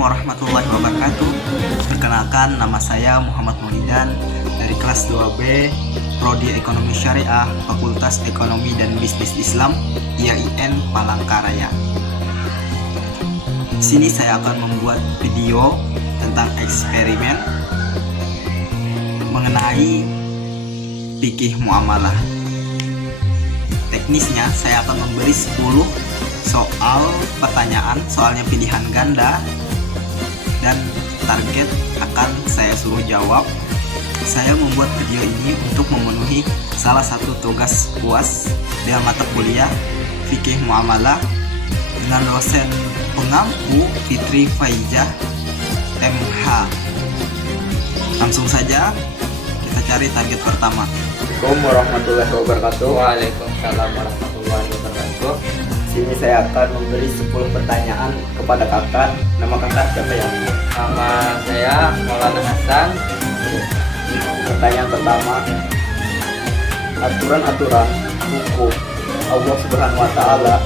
Assalamualaikum warahmatullahi wabarakatuh. Perkenalkan, nama saya Muhammad Maulidan dari kelas 2B Prodi Ekonomi Syariah Fakultas Ekonomi dan Bisnis Islam IAIN Palangkaraya. Di sini saya akan membuat video tentang eksperimen mengenai fikih muamalah. Teknisnya saya akan memberi 10 soal pertanyaan, soalnya pilihan ganda, dan target akan saya suruh jawab. Saya membuat video ini untuk memenuhi salah satu tugas UAS dalam mata kuliah fikih muamalah dengan dosen pengampu Fitri Faizah MH. Langsung saja kita cari target pertama. Assalamualaikum warahmatullahi wabarakatuh. Waalaikumsalam warahmatullahi wabarakatuh. Sini saya akan memberi 10 pertanyaan kepada kakak. Nama kakak siapa ya? Nama saya Maulana Hasan. Pertanyaan pertama, aturan-aturan hukum Allah Subhanahu wa Ta'ala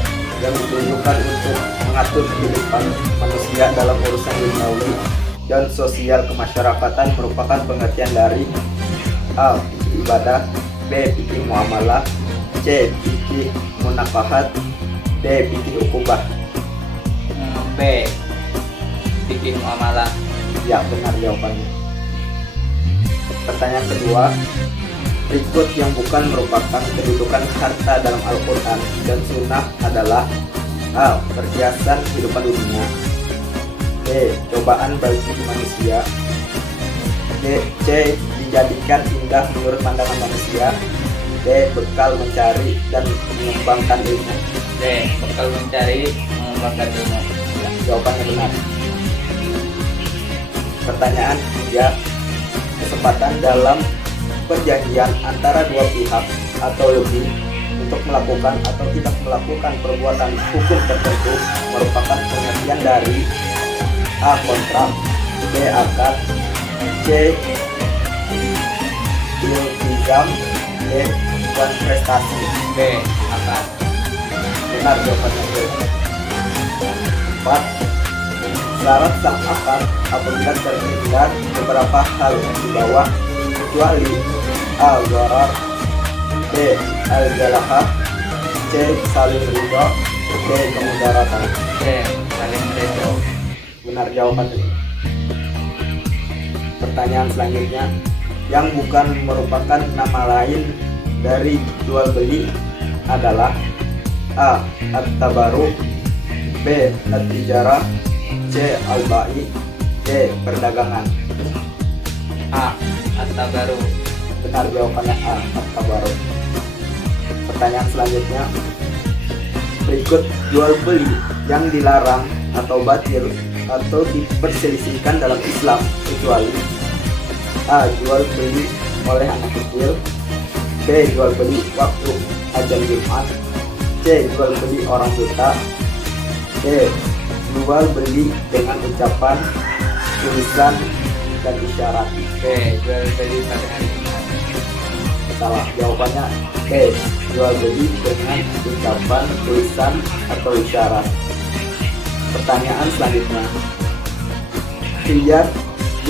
yang ditujukan untuk mengatur kehidupan manusia dalam urusan duniawi dan sosial kemasyarakatan merupakan pengertian dari A. Fikih ibadah, B. Fikih muamalah, C. Fikih munafahat, D. Fikih ukubah. B. Fikih muamalah. Ya, benar jawabannya. Pertanyaan kedua, berikut yang bukan merupakan kedudukan harta dalam Al-Quran dan Sunnah adalah A. Perhiasan kehidupan dunia, B. Cobaan bagi manusia, C. Dijadikan indah menurut pandangan manusia, D. Bekal mencari dan mengembangkan ilmu. D. Bekal mencari mengembangkan ilmu. Ya, jawabannya benar. Pertanyaan ketiga, kesempatan dalam perjanjian antara dua pihak atau lebih untuk melakukan atau tidak melakukan perbuatan hukum tertentu merupakan pengertian dari A. Kontrak, B. Akad, C. Iltizam, D. Prestasi. B. Akad. Benar jawabannya. 4. Syarat sah akad apabila terhindar beberapa hal di bawah kecuali A. Gharar, B. Al-Jalahah, C. Saling ridho, D. Kemudaratan. C. Saling ridho. Benar jawabannya. Pertanyaan selanjutnya, yang bukan merupakan nama lain dari jual beli adalah A. At-tabaru, B. At-tijarah, C. Al-ba'i, D. Perdagangan. A. At-tabaru. Benar jawabannya A. At-tabaru. Pertanyaan selanjutnya, berikut jual beli yang dilarang atau batil atau diperselisihkan dalam Islam kecuali A. Jual beli oleh anak kecil, B. Jual beli waktu ajal Jumat, C. Jual beli orang buta, D. Jual beli dengan ucapan, tulisan, dan isyarat. B. Jual beli pada hari Jumat. Salah, jawabannya B. Jual beli dengan ucapan, tulisan, atau isyarat. Pertanyaan selanjutnya, khiyar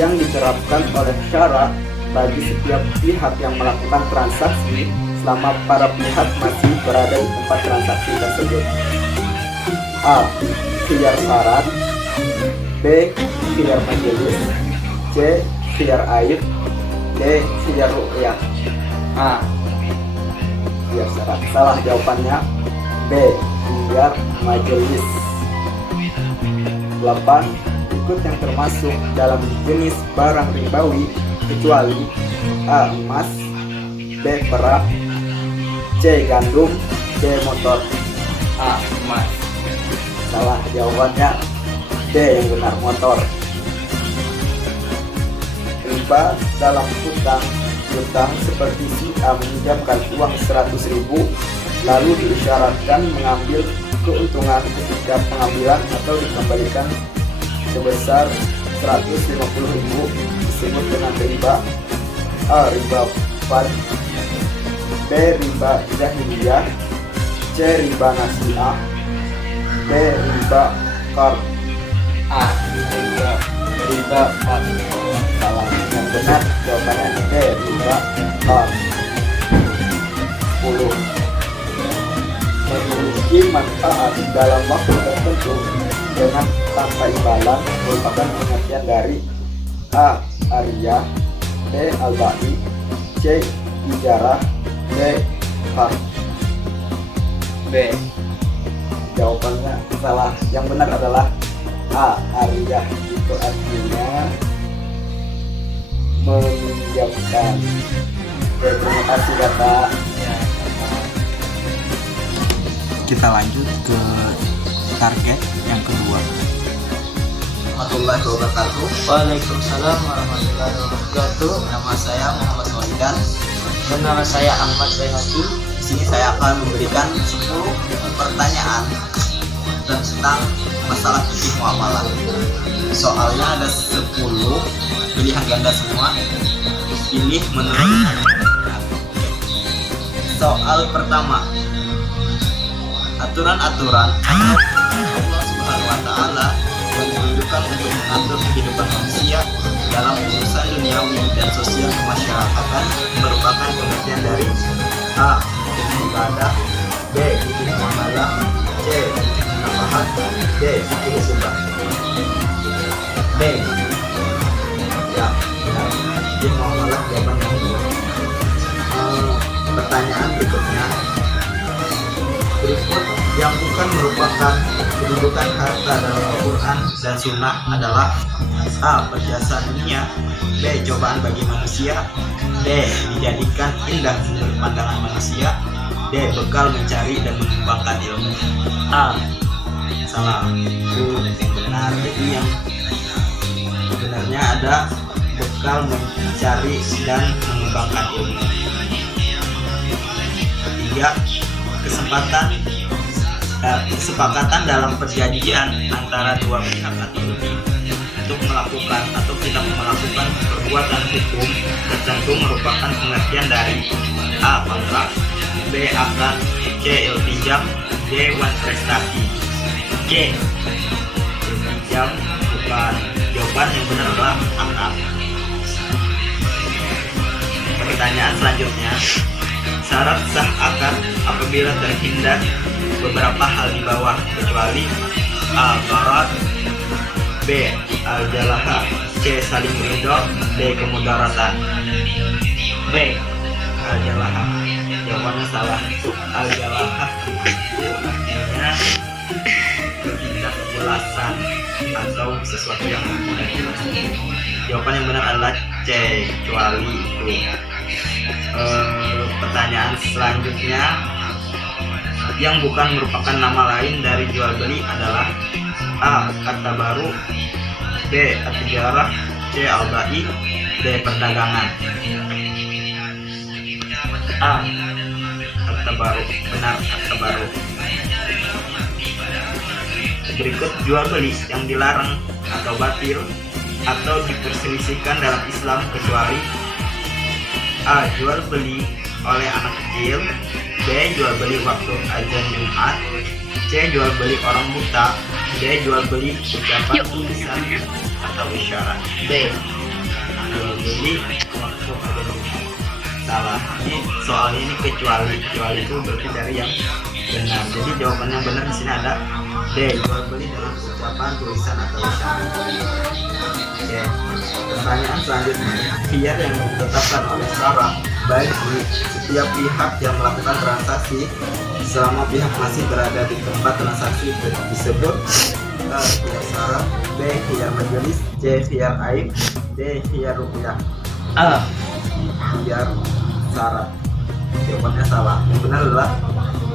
yang diterapkan oleh syara bagi setiap pihak yang melakukan transaksi selama para pihak masih berada di tempat transaksi tersebut. A. Khiyar syarat, B. Khiyar majelis, C. Khiyar aib, D. Khiyar ru'yah. A. Khiyar syarat. Salah jawabannya B. Khiyar majelis. 8. Ikut yang termasuk dalam jenis barang ribawi kecuali A. Emas, B. Perak, C. Gandum, D. Motor. A. Emas. Salah jawabannya D. Yang benar, motor. Riba dalam utang seperti si A meminjamkan uang 100.000 lalu diisyaratkan mengambil keuntungan ketika pengambilan atau dikembalikan sebesar 150.000 disebut dengan riba. A. Riba fad, B. Riba jahiliyah, C. Riba nasi'ah, D. Riba qard. A. riba, emas. Salah. Yang benar jawabannya D. Riba emas. 10. Memiliki manfaat dalam waktu tertentu dengan tanpa imbalan merupakan pengertian dari A. Arya, B. Albai, C. Ijarah, D. Hak. B. Jawabannya salah. Yang benar adalah A. Arya. Itu artinya meminjamkan. Oke, terima kasih Kakak. Ya, Kita lanjut ke target yang kedua. Warahmatullahi wabarakatuh. Waalaikumsalam warahmatullahi wabarakatuh. Nama saya Muhammad Solidan. Dan nama saya Ahmad Bayhaqi. Di sini saya akan memberikan 10 pertanyaan tentang masalah fikih muamalah. Soalnya ada 10 pilihan ganda semua. Pilih menurut. Soal pertama. Aturan-aturan Allah Subhanahu wa taala yang ditunjukkan untuk mengatur kehidupan manusia dalam urusan duniawi dan sosial kemasyarakatan merupakan pengertian dari A. Ibadah, B. Fikih muamalah, C. Nafahah, D. Fikih sunnah. B. Ya, benar. Fikih muamalah jawaban yang kedua. Pertanyaan berikutnya. Berikut yang bukan merupakan kedudukan harta dalam Al-Quran dan Sunnah adalah A. Perhiasan dunia, B. Cobaan bagi manusia, D. Dijadikan indah menurut pandangan manusia, D. Bekal mencari dan mengembangkan ilmu. A. Salah. Itu yang benar. Jadi yang sebenarnya ada bekal mencari dan mengembangkan ilmu. Ketiga, kesepakatan dalam perjanjian antara dua pihak atau lebih untuk melakukan atau tidak melakukan perbuatan hukum tertentu merupakan pengertian dari A. Kontrak, B. Akad, C. Iltijam, D. Wan prestasi. C. Iltijam bukan. Jawaban yang benar adalah akad. Pertanyaan selanjutnya. Syarat sah akad apabila terhindar beberapa hal di bawah kecuali A. Gharar, B. Al-jalahah, C. Saling ridho, D. Kemudaratan. B. Al-jalahah. Jawabannya salah. Al-jalahah itu artinya ketidakjelasan atau sesuatu yang tidak jelas. Jawaban yang benar adalah C. Kecuali itu. Pertanyaan selanjutnya, yang bukan merupakan nama lain dari jual beli adalah A. Kata baru, B. At-tijarah, C. Al-bai, D. Perdagangan. A. Kata baru. Benar, kata baru. Berikut jual beli yang dilarang atau batil atau diperselisihkan dalam Islam kecuali A. Jual beli oleh anak kecil, B. Jual beli waktu azan Jumat, C. Jual beli orang buta, D. Jual beli ucapan tulisan atau isyarat. D. Jual beli waktu azan Jumat. Salah. Ini soalnya ini kecuali itu berarti dari yang benar. Jadi jawaban yang benar di sini ada D. Jual beli dengan ucapan tulisan atau isyarat. Oke. Pertanyaan selanjutnya, khiyar yang ditetapkan oleh syara baik di setiap pihak yang melakukan transaksi selama pihak masih berada di tempat transaksi disebut A. Khiyar syara, B. Khiyar majelis, C. Khiyar aib, D. Khiyar ruqyah. A. Khiyar syara. Jawabannya salah. Yang benar adalah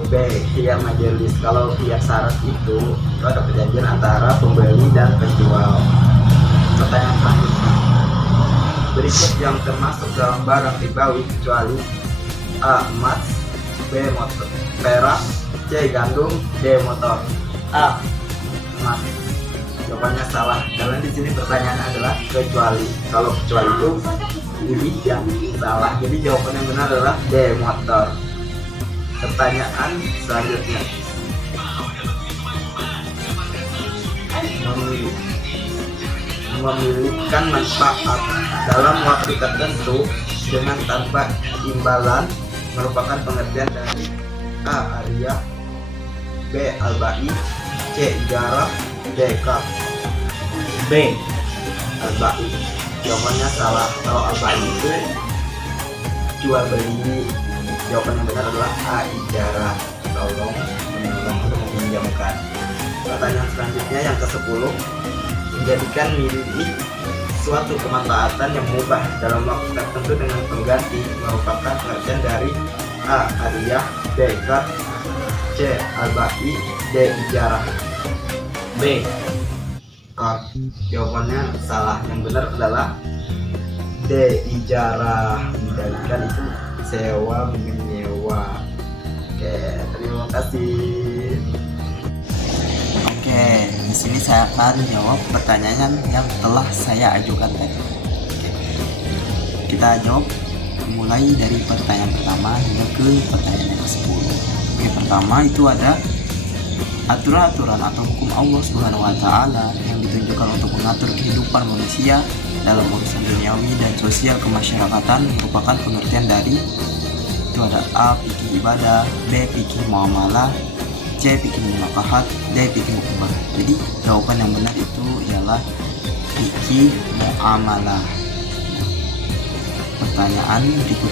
B. Khiyar majelis. Kalau khiyar syarat itu ada perjanjian antara pembeli dan penjual. Pertanyaan selanjutnya, berikut yang termasuk dalam barang ribawi kecuali A. Emas, B. Motor perak, C. Gandum, D. Motor. A. Emas. Jawabannya salah. Karena di sini pertanyaannya adalah kecuali. Kalau kecuali itu ini yang salah. Jadi jawaban yang benar adalah D. Motor. Pertanyaan selanjutnya, memiliki manfaat dalam waktu tertentu dengan tanpa imbalan merupakan pengertian dari A. Ariyah, B. Al-Bai, C. Ijarah, D. Kar. B. Al-Bai. Jawabannya salah. Kalau Al-Bai itu jual beli. Jawaban yang benar adalah A. Ijarah, tolong menolong atau meminjamkan. Pertanyaan selanjutnya yang ke-10, menjadikan milik suatu kemanfaatan yang mubah dalam waktu tertentu dengan pengganti merupakan pengertian dari A. Ariyah, B. Kar, C. Al-Bai, D. Ijarah. B. Kar. Jawabannya salah. Yang benar adalah D. Ijarah. Menjadikan itu sewa menyewa. Oke, terima kasih. Oke, di sini saya akan jawab pertanyaan yang telah saya ajukan tadi. Oke. Kita jawab mulai dari pertanyaan pertama hingga ke pertanyaan yang ke-10. Oke, pertama itu ada aturan-aturan atau hukum Allah Subhanahu wa taala yang ditunjukkan untuk mengatur kehidupan manusia dalam urusan duniawi dan sosial kemasyarakatan merupakan pengertian dari itu ada A. Fikih ibadah, B. Fikih muamalah, C. Fikih munakahat, D. Fikih hukum. Jadi jawaban yang benar itu ialah fikih muamalah. Pertanyaan berikut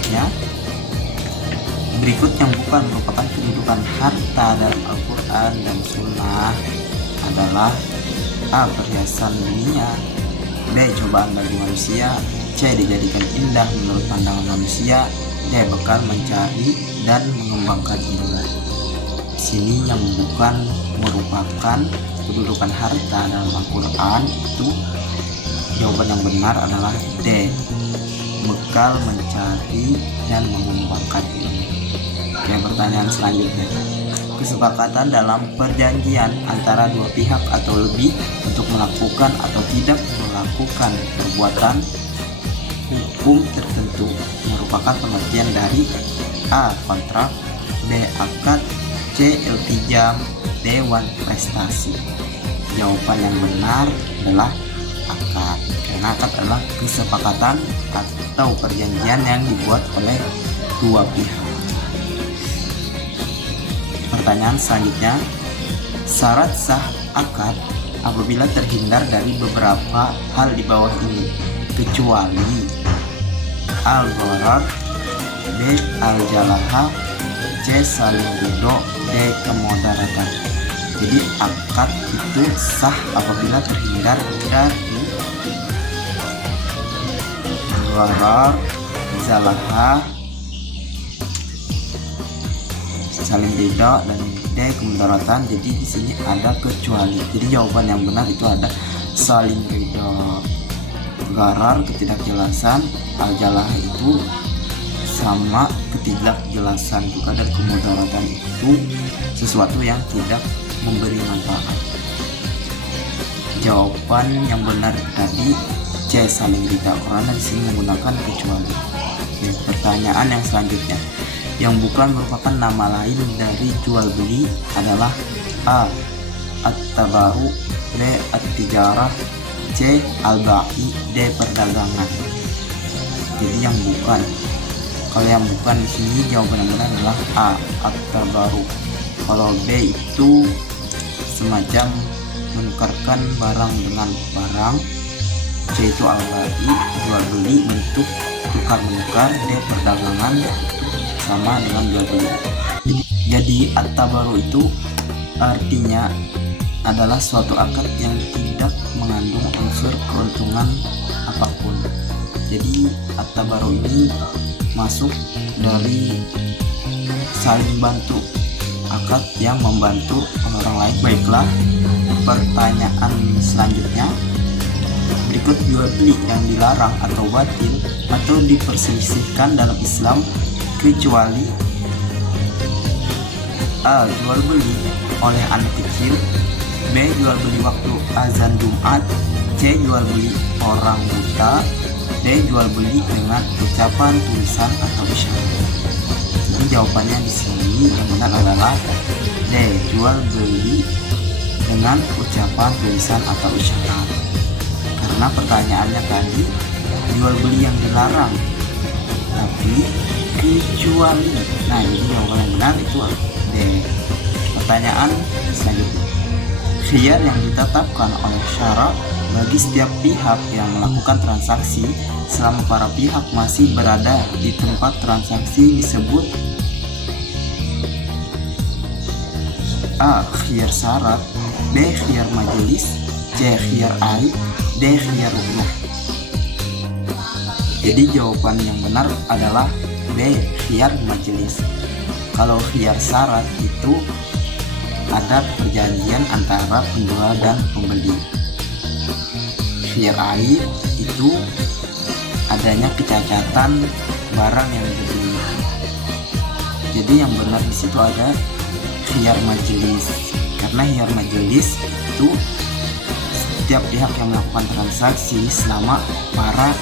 yang bukan merupakan kedudukan harta dalam Al-Quran dan Sunnah adalah A. Perhiasan dunia, B. Cobaan bagi manusia, C. Dijadikan indah menurut pandangan manusia, D. Bekal mencari dan mengembangkan ilmu. Di sini yang bukan merupakan kedudukan harta dalam Al-Quran itu jawaban yang benar adalah D. Bekal mencari dan mengembangkan ilmu. Oke, pertanyaan selanjutnya. Kesepakatan dalam perjanjian antara dua pihak atau lebih untuk melakukan atau tidak melakukan perbuatan hukum tertentu merupakan pengertian dari A. Kontrak, B. Akad, C. Iltijam, D. Wan prestasi. Jawaban yang benar adalah akad, karena akad adalah kesepakatan atau perjanjian yang dibuat oleh dua pihak. Pertanyaan selanjutnya, syarat sah akad apabila terhindar dari beberapa hal di bawah ini, kecuali al-gharar, B. al-jalaha, C. saling ridho, D. kemudaratan. Jadi akad itu sah apabila terhindar dari gharar, jalaha, saling ridho, dan D. kemudaratan. Jadi di sini ada kecuali. Jadi jawaban yang benar itu ada saling ridho. Gharar ketidakjelasan, al-jalah itu sama ketidakjelasan juga, dan kemudaratan itu sesuatu yang tidak memberi manfaat. Jawaban yang benar tadi C. saling ridho, karena di sini menggunakan kecuali. Oke, pertanyaan yang selanjutnya, yang bukan merupakan nama lain dari jual beli adalah A. at-tabaru, B. at-tijarah, C. al-ba'i, D. perdagangan. Jadi yang bukan, kalau yang bukan di sini jawaban yang benar adalah A. at-tabaru. Kalau B itu semacam menukarkan barang dengan barang, C itu al-ba'i, jual beli bentuk tukar menukar, D. perdagangan sama dengan jual beli. Jadi at-tabaru itu artinya adalah suatu akad yang tidak mengandung unsur keuntungan apapun. Jadi at-tabaru ini masuk dari saling bantu, akad yang membantu orang lain. Baiklah, pertanyaan selanjutnya, berikut jual beli yang dilarang atau batil atau diperselisihkan dalam Islam kecuali A. jual beli oleh anak kecil, B. jual beli waktu azan Jumat, C. jual beli orang buta, D. jual beli dengan ucapan, tulisan, atau isyarat. Jadi jawabannya di sini yang benar adalah D. jual beli dengan ucapan, tulisan, atau isyarat. karena pertanyaannya tadi jual beli yang dilarang, tapi kecuali. Nah, jadi jawaban yang benar itu D. Pertanyaan selanjutnya, khiyar yang ditetapkan oleh syara bagi setiap pihak yang melakukan transaksi selama para pihak masih berada di tempat transaksi disebut A. Khiyar syarat, B. Khiyar majelis, C. Khiyar aib, D. Khiyar rukyah. Jadi jawaban yang benar adalah B. Khiyar majelis. Kalau khiyar syarat itu ada perjanjian antara penjual dan pembeli. Khiyar aib itu adanya kecacatan barang yang dibeli. Jadi yang benar di situ ada khiyar majelis, karena khiyar majelis itu setiap pihak yang melakukan transaksi selama para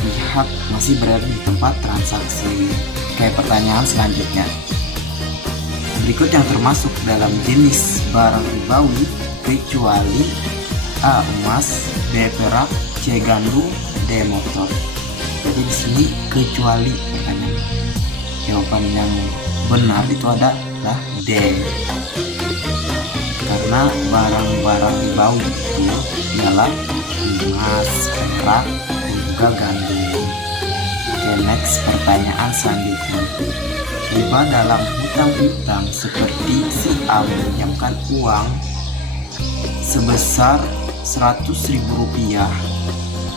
pihak masih berada di tempat transaksi. Kayak pertanyaan selanjutnya, berikut yang termasuk dalam jenis barang ribawi kecuali A. emas, B. perak, C. gandum, D. motor. Jadi di sini kecuali pertanyaan. Jawaban yang benar itu adalah D. Karena barang-barang ribawi itu adalah emas, perak, dan juga gandum. Oke, next pertanyaan selanjutnya. Riba dalam hutang-hutang seperti si A meminjamkan uang sebesar Rp100.000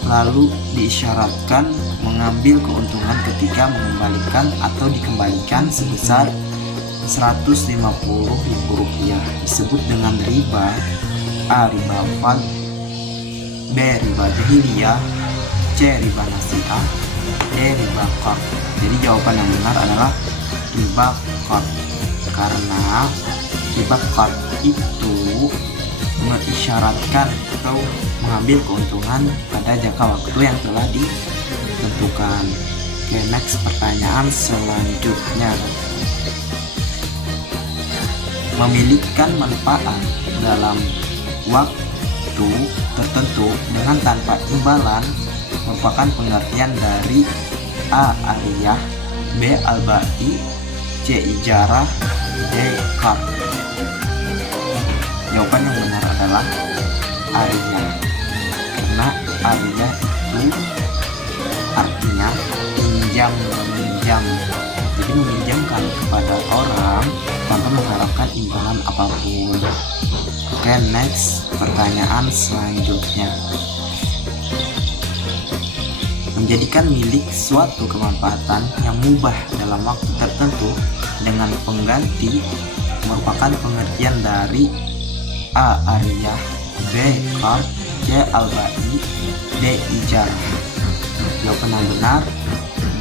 lalu diisyaratkan mengambil keuntungan ketika mengembalikan atau dikembalikan sebesar Rp150.000 disebut dengan riba. A. Riba fad, B. Riba jahiliyah, C. Riba nasi'ah, D. Riba qard. Jadi jawaban yang benar adalah riba qard, karena riba qard itu mengisyaratkan atau mengambil keuntungan pada jangka waktu yang telah ditentukan. Oke, next pertanyaan selanjutnya, memiliki manfaat dalam waktu tertentu dengan tanpa imbalan merupakan pengertian dari A. ariyah, B. al-ba'i, C. ijarah, D. qard. Jawaban yang benar adalah ariyah, karena ariyah itu artinya pinjam meminjam, jadi meminjamkan kepada orang tanpa mengharapkan imbalan apapun. Oke, next pertanyaan selanjutnya, menjadikan milik suatu kemanfaatan yang mubah dalam waktu tertentu dengan pengganti merupakan pengertian dari A. ariyah, B. qard, C. al-ba'i, D. ijarah. Jawaban yang benar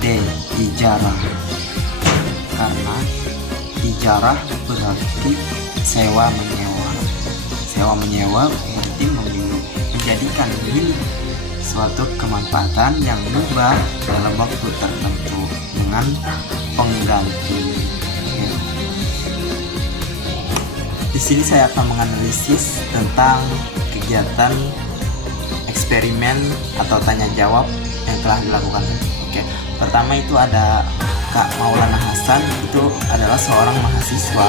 D. ijarah, karena ijarah berarti sewa menyewa. Sewa menyewa berarti menjadikan milik suatu kemanfaatan yang mubah dalam waktu tertentu dengan pengganti. Di sini saya akan menganalisis tentang kegiatan eksperimen atau tanya jawab yang telah dilakukan. Oke, pertama itu ada Kak Maulana Hasan, itu adalah seorang mahasiswa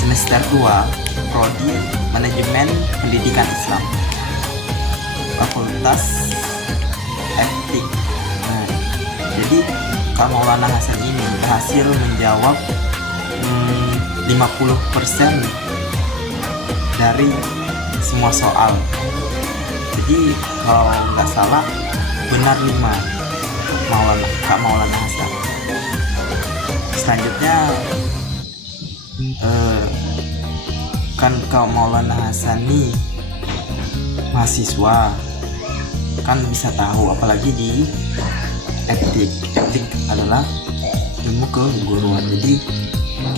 semester 2 Prodi Manajemen Pendidikan Islam, Fakultas Etik. Nah, jadi Kak Maulana Hasan ini berhasil menjawab 50% dari semua soal. Jadi kalau nggak salah benar 5 Kak Maulana Hasan. Selanjutnya kan Kak Maulana Hasan nih mahasiswa, kan bisa tahu, apalagi di etik adalah ilmu keguruan. Jadi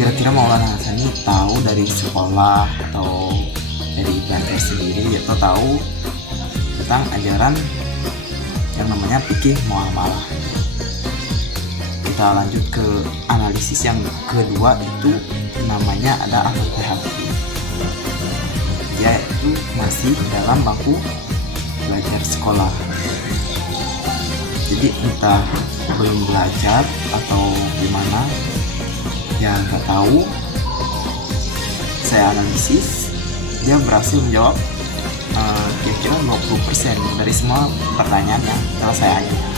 kira-kira Maulana Hasan ini tahu dari sekolah atau dari belajar sendiri, atau tahu tentang ajaran yang namanya fikih muamalah. Kita lanjut ke analisis yang kedua, itu namanya ada Ahmad Bayhaqi. Dia itu masih dalam bangku belajar sekolah. Jadi entah belum belajar atau gimana, ya nggak tahu. Saya analisis, dia berhasil menjawab kira-kira 20% dari semua pertanyaan yang telah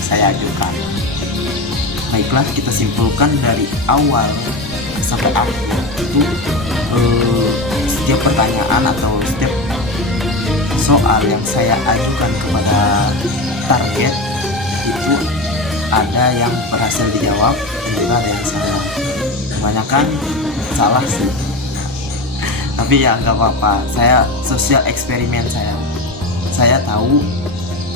saya ajukan. Baiklah, kita simpulkan dari awal sampai akhir itu setiap pertanyaan atau setiap soal yang saya ajukan kepada target itu ada yang berhasil dijawab dan juga ada yang salah. Kebanyakan salah sih, tapi ya nggak apa-apa. Saya sosial eksperimen saya tahu.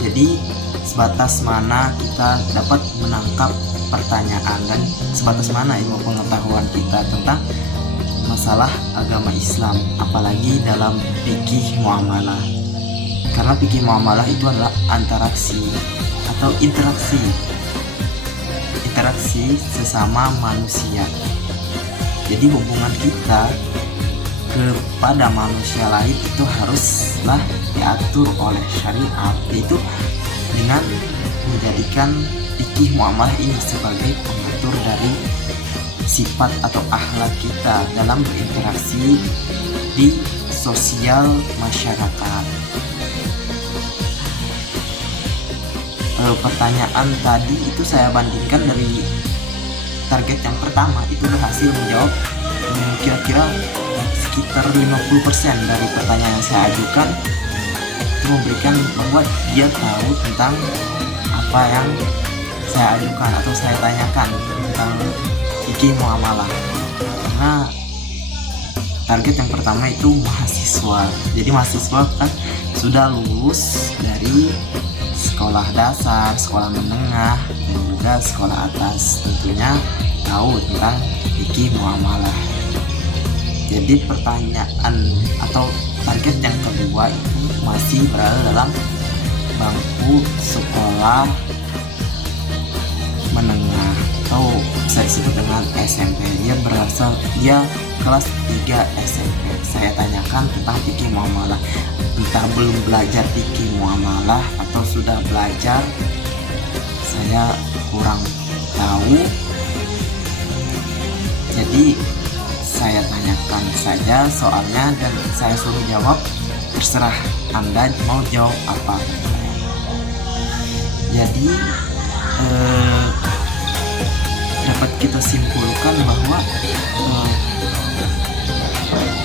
Jadi sebatas mana kita dapat menangkap pertanyaan dan sebatas mana ilmu pengetahuan kita tentang masalah agama Islam, apalagi dalam fikih muamalah. Karena fikih muamalah itu adalah interaksi sesama manusia. Jadi hubungan kita kepada manusia lain itu haruslah diatur oleh syariat, yaitu dengan menjadikan fikih muamalah ini sebagai pengatur dari sifat atau akhlak kita dalam berinteraksi di sosial masyarakat. Pertanyaan tadi itu saya bandingkan dari target yang pertama, itu berhasil menjawab kira-kira sekitar 50% dari pertanyaan yang saya ajukan. Itu memberikan bahwa dia tahu tentang apa yang saya ajukan atau saya tanyakan tentang fikih muamalah. Karena target yang pertama itu mahasiswa. Jadi mahasiswa kan sudah lulus dari sekolah dasar, sekolah menengah, dan juga sekolah atas, tentunya tahu tentang fikih muamalah. Jadi pertanyaan atau target yang kedua itu masih berada dalam bangku sekolah menengah atau saya sebut dengan SMP. Dia kelas 3 SMP. Saya tanyakan tentang fikih muamalah. Entah belum belajar fikih muamalah atau sudah belajar, saya kurang tahu. Jadi saya tanyakan saja soalnya dan saya suruh jawab, terserah Anda mau jawab apa. Jadi dapat kita simpulkan bahwa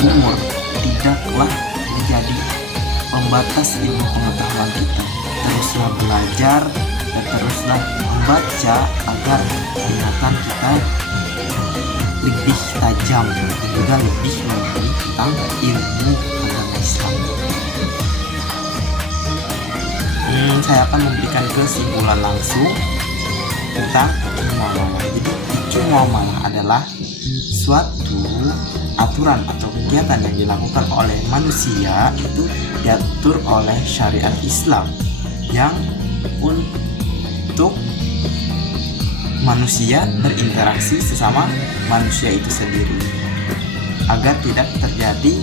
umur tidaklah menjadi pembatas ilmu pengetahuan kita. Teruslah belajar dan teruslah membaca agar ingatan kita lebih tajam dan juga lebih memahami tentang ilmu agama Islam. Saya akan memberikan kesimpulan langsung tentang fikih muamalah. Jadi fikih muamalah adalah suatu aturan atau kegiatan yang dilakukan oleh manusia itu diatur oleh syariat Islam yang untuk manusia berinteraksi sesama manusia itu sendiri agar tidak terjadi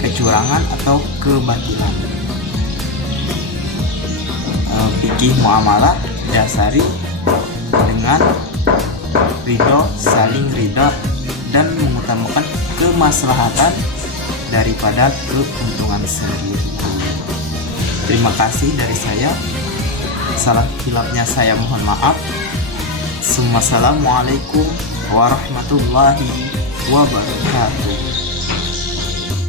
kecurangan atau kebatilan. Fikih muamalah dasari dengan saling ridho dan mengutamakan kemaslahatan daripada keuntungan sendiri. Terima kasih dari saya. Salah hilapnya saya mohon maaf. Assalamualaikum warahmatullahi wabarakatuh.